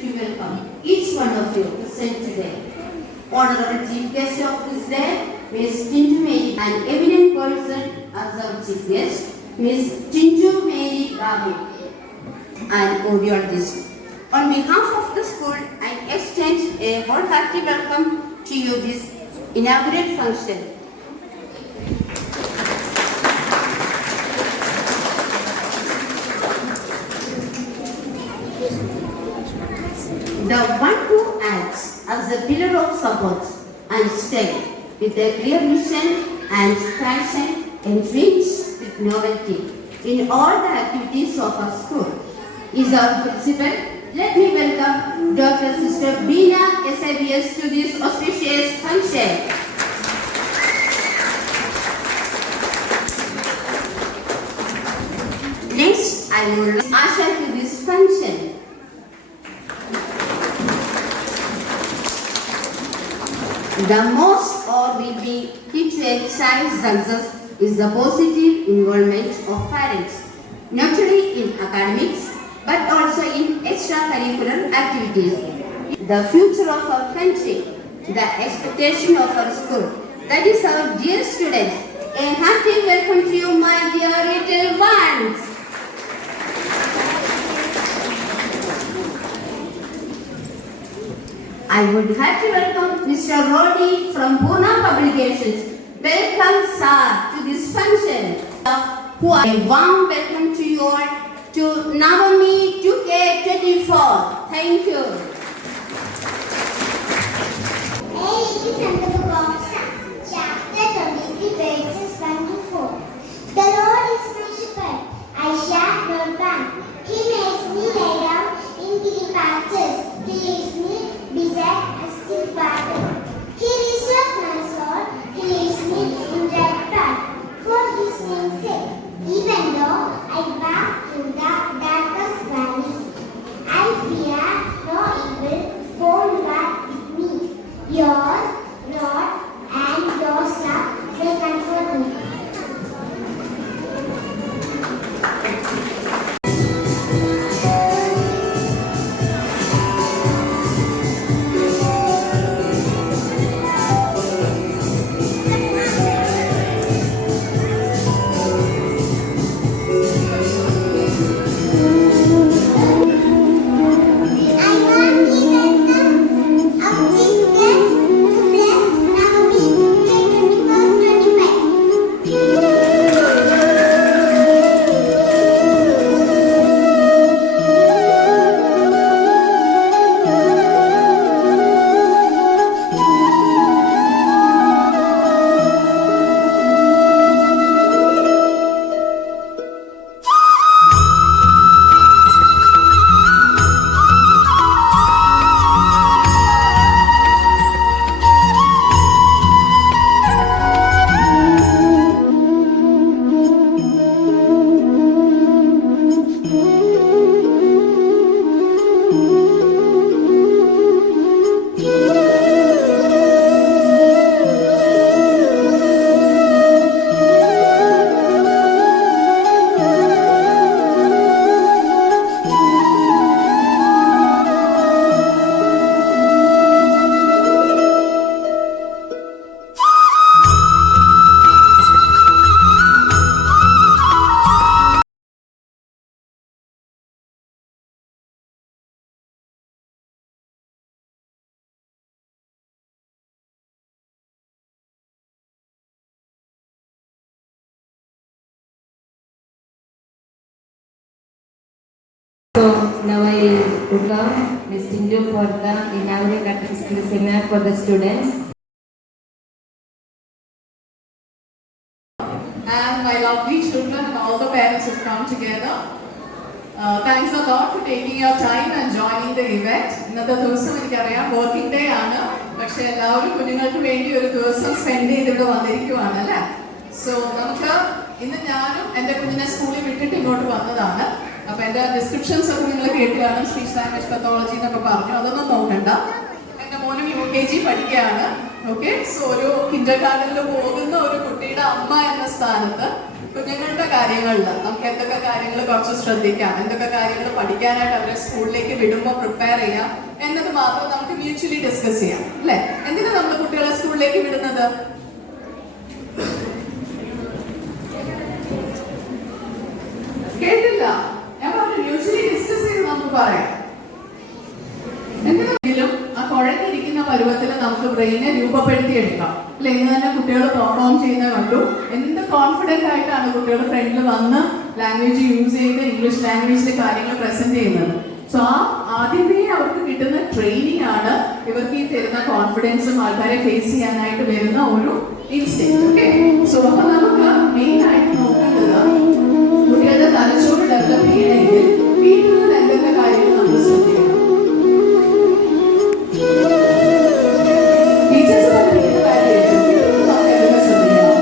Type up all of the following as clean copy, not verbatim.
to welcome each one of you present today. Honorable Chief Guest of this day, Ms. Tinju Mary, an eminent person as our Chief Guest, Ms. Tinju Mary Ravi, an audiologist. On behalf of the school, I extend a wholehearted welcome to you this inaugural function. The one who acts as a pillar of support and strength with a clear vision and passion enriched with novelty in all the activities of our school is our principal. Let me welcome Dr. Sister Beena SIBS to this auspicious function. Next, I will usher to this function. The most or will be key to a child's success is the positive involvement of parents, not only in academics but also in extracurricular activities. The future of our country, the expectation of our school, that is our dear students. A hearty welcome to you, my dear little ones. I would like to welcome Mr. Roddy from Pune Publications. Welcome, sir, to this function. A warm welcome to you all to Navami 2K24. Thank you. It is from the book of Psalms, chapter 23, verses 1 to 4. The Lord is my shepherd, I shall not want. He makes me lie down in green pastures. He leads me beside a still water. He restores my soul. He leads me in right path for his name's sake. Even though I walk through the darkest valley, I fear no evil, for you are with me. Your rod and your staff will comfort me. So now I welcome Ms. Tinju for the inaugural academic skills seminar for the students. And my lovely children and all the parents have come together. Thanks a lot for taking your time and joining the event. ഇന്നത്തെ ദിവസം എനിക്കറിയാം working day ആണ്, പക്ഷെ എല്ലാവരും കുഞ്ഞുങ്ങൾക്ക് വേണ്ടി ഒരു ദിവസം സ്പെൻഡ് ചെയ്ത് ഇവിടെ വന്നിരിക്കുവാണ് അല്ലേ. സോ നമുക്ക് ഇന്ന് ഞാനും എൻ്റെ കുഞ്ഞിനെ സ്കൂളിൽ വിട്ടിട്ട് ഇങ്ങോട്ട് വന്നതാണ്. അപ്പൊ എൻ്റെ ഡിസ്ക്രിപ്ഷൻസ് ഒക്കെ നിങ്ങൾ കേട്ട് കാണും. സ്പീച്ച് ലാംഗ്വേജ് പത്തോളജി എന്നൊക്കെ പറഞ്ഞു, അതൊന്നും നോക്കണ്ട. എൻ്റെ മോനും UKG പഠിക്കുകയാണ്. ഓക്കെ. സോ ഒരു കിൻഡർ ഗാർഡനിൽ പോകുന്ന ഒരു കുട്ടിയുടെ അമ്മ എന്ന സ്ഥാനത്ത് കുഞ്ഞുങ്ങളുടെ കാര്യങ്ങളിൽ നമുക്ക് എന്തൊക്കെ കാര്യങ്ങൾ കുറച്ച് ശ്രദ്ധിക്കാം, എന്തൊക്കെ കാര്യങ്ങൾ പഠിക്കാനായിട്ട് അവരെ സ്കൂളിലേക്ക് വിടുമ്പോൾ പ്രിപ്പയർ ചെയ്യാം എന്നത് മാത്രം നമുക്ക് മ്യൂച്വലി ഡിസ്കസ് ചെയ്യാം അല്ലെ. എന്തിനാ നമ്മൾ കുട്ടികളെ സ്കൂളിലേക്ക് വിടുന്നത്? കേട്ടില്ല, ഞാൻ പറഞ്ഞു മ്യൂച്വലി ഡിസ്കസ് ചെയ്ത് നമുക്ക് പറയാം. എന്തിനെങ്കിലും ആ കുഴഞ്ഞിരിക്കുന്ന പരുവത്തിൽ നമുക്ക് ബ്രെയിനെ രൂപപ്പെടുത്തിയെടുക്കാം അല്ലെ. ഇന്ന് തന്നെ കുട്ടികൾ പെർഫോം ചെയ്യുന്ന കണ്ടു. എന്ത് കോൺഫിഡന്റ് ആയിട്ടാണ് കുട്ടികൾ ഫ്രണ്ടിൽ വന്ന് ലാംഗ്വേജ് യൂസ് ചെയ്ത് ഇംഗ്ലീഷ് ലാംഗ്വേജിൽ കാര്യങ്ങൾ പ്രസന്റ് ചെയ്യുന്നത്. സോ ആ ആദ്യമേ അവർക്ക് കിട്ടുന്ന ട്രെയിനിങ് ആണ് ഇവർക്ക് ഈ തരുന്ന കോൺഫിഡൻസും ആൾക്കാരെ ഫേസ് ചെയ്യാനായിട്ട് വരുന്ന ഒരു ഇൻസ്റ്റിങ്. ഓക്കെ. സോ അപ്പൊ നമുക്ക് മെയിൻ ആയിട്ട് നോക്കേണ്ടത് കുട്ടികളുടെ തലച്ചോറ് ഡെവലപ്പ് ചെയ്യണമെങ്കിൽ വീട്ടിൽ നിന്ന് എന്തൊക്കെ കാര്യങ്ങൾ നമ്മൾ ശ്രദ്ധിക്കണം. ടീച്ചേഴ്സ് പഠിപ്പിക്കുന്ന കാര്യം നമുക്ക് എന്തൊക്കെ ശ്രദ്ധിക്കണം?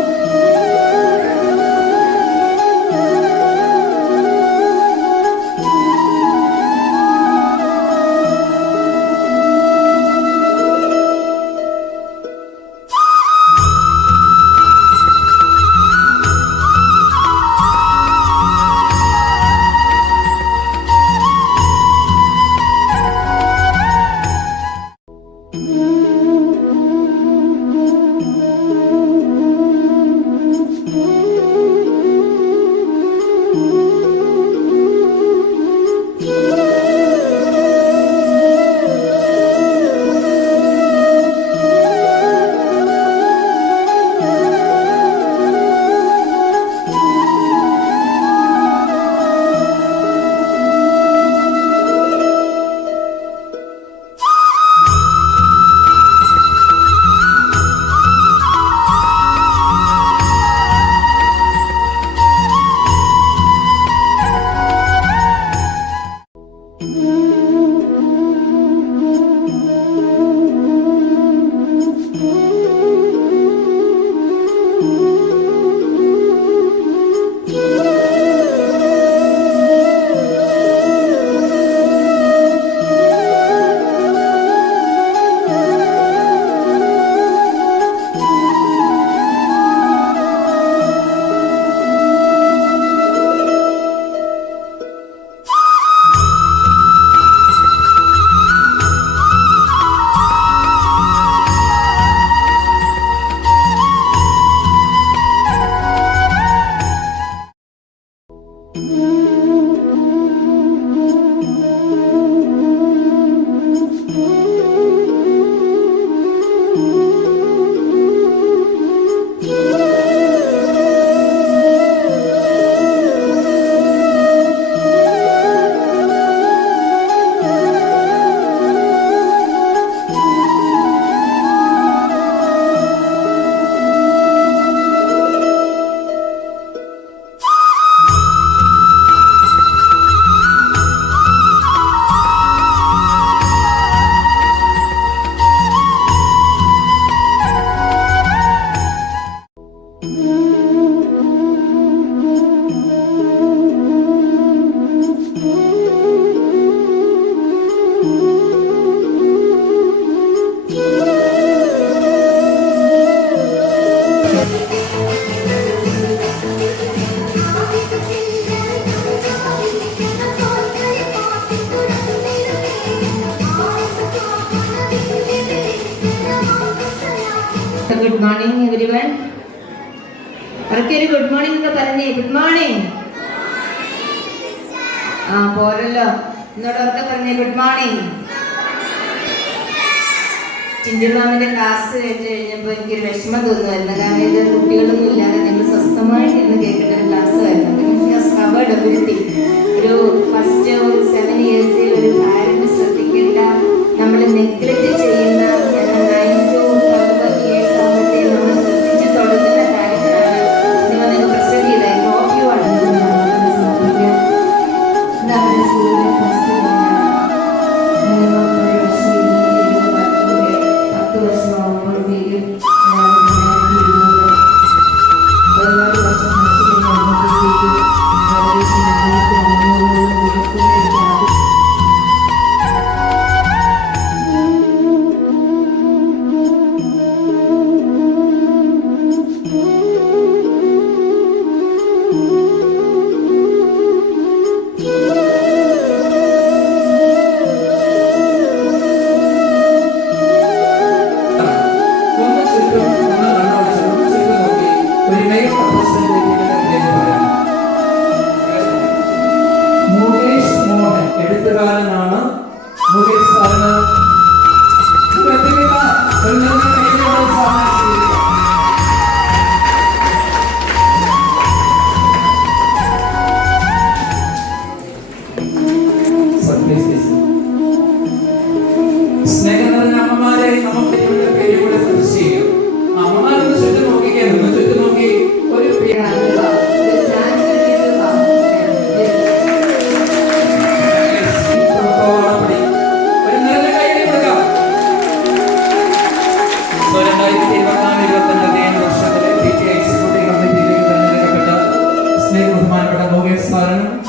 Good morning everyone. ആർക്കൊരു ഗുഡ് മോർണിംഗ് ഒക്കെ പറഞ്ഞേ. Good morning. ആ പോരല്ലോ, എന്നോടൊക്കെ പറഞ്ഞേ ഗുഡ് മോർണിംഗ്. ചിഞ്ചു മാമിന്റെ ക്ലാസ് കേട്ട് കഴിഞ്ഞപ്പോൾ എനിക്കൊരു വിഷമം തോന്നുമായിരുന്നു. കാരണം ഇത് കുട്ടികളൊന്നും ഇല്ലാതെ ഞങ്ങൾ സ്വസ്ഥമായിട്ട് ഇരുന്ന് കേൾക്കേണ്ട ഒരു ക്ലാസ് ആയിരുന്നു. ഒരു ഫസ്റ്റ് ഒരു 7 years ഒരു പാരന്റ് ശ്രദ്ധിക്കേണ്ട, നമ്മൾ നെഗ്ലക്ട് ചെയ്യുന്ന 9 to 12 years ആകുമ്പോഴത്തേ നമ്മൾ ശ്രദ്ധിച്ച് തുടങ്ങുന്ന കാര്യങ്ങളാണ് ഇനി വന്ന് പ്രസന്റ് ചെയ്തത്. കോപ്പി ആണ് സ്കൂളിലെ ഫസ്റ്റ് 10 വർഷമാകുമ്പോഴത്തേക്കും സ്മരണം